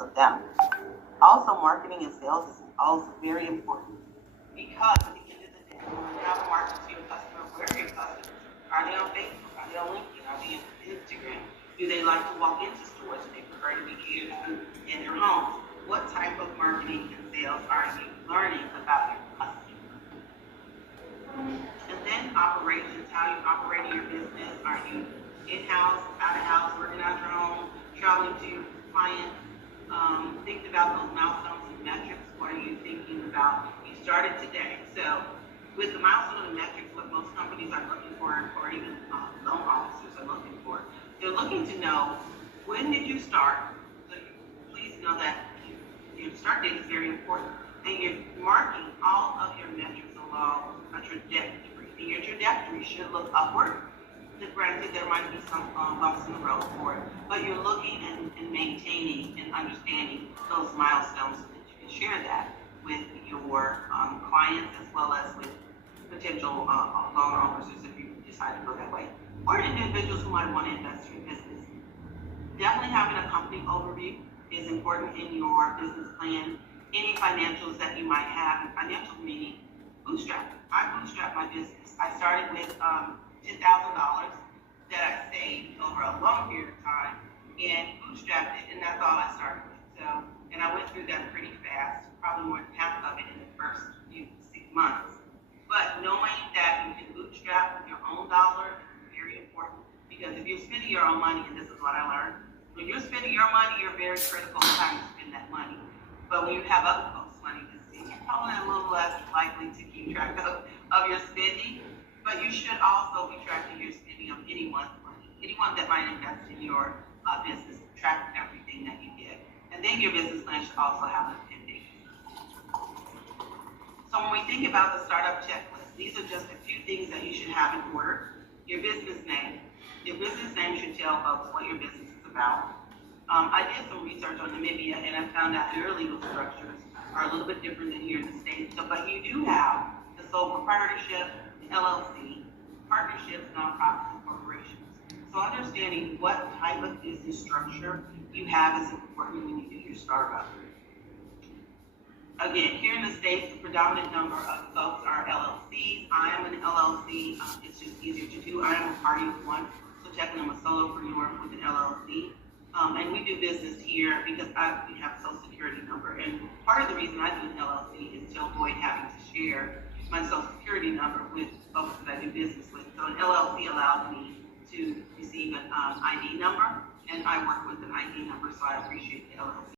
because of them. Also, marketing and sales is also very important because at the end of the day, you have to market to your customer. Where are your customers? Are they on Facebook? Are they on LinkedIn? Are they on Instagram? Do they like to walk into stores? Do they prefer to be catered in their homes? What type of marketing and sales are you learning about your customer? And then operations, how you operate your business. Are you in-house, out-of-house, working out your home, traveling to your clients? Think about those milestones and metrics. What are you thinking about? You started today. So with the milestones and metrics, what most companies are looking for, or even loan officers are looking for, they're looking to know, when did you start? So please know that your start date is very important. And you're marking all of your metrics along a trajectory. And your trajectory should look upward. Granted, there might be some bumps in the road for it, but you're looking and maintaining and understanding those milestones so that you can share that with your clients as well as with potential loan officers if you decide to go that way, or individuals who might want to invest in your business. Definitely having a company overview is important in your business plan. Any financials that you might have, and financial meaning bootstrap. I bootstrapped my business. I started with $10,000 that I saved over a long period of time and bootstrapped it, and that's all I started with. So, and I went through that pretty fast, probably more than half of it in the first 6 months. But knowing that you can bootstrap with your own dollar is very important, because if you're spending your own money, and this is what I learned, when you're spending your money, you're very critical of how you spend that money. But when you have other folks' money to spend, you're probably a little less likely to keep track of your spending. But you should also be tracking your spending of anyone's money. Anyone that might invest in your business, track everything that you get. And then your business plan should also have an appendix. So when we think about the startup checklist, these are just a few things that you should have in order. Your business name. Your business name should tell folks what your business is about. I did some research on Namibia, and I found out their legal structures are a little bit different than here in the States. So, but you do have the sole proprietorship, LLC, partnerships, nonprofits, and corporations. So understanding what type of business structure you have is important when you do your startup. Again, here in the States, the predominant number of folks are LLCs. I am an LLC. It's just easier to do. I am a party of one. So technically I'm a solopreneur with an LLC. And we do business here because we have a social security number. And part of the reason I do an LLC is to avoid having to share my social security number with folks that I do business with. So an LLC allows me to receive an ID number, and I work with an ID number, so I appreciate the LLC.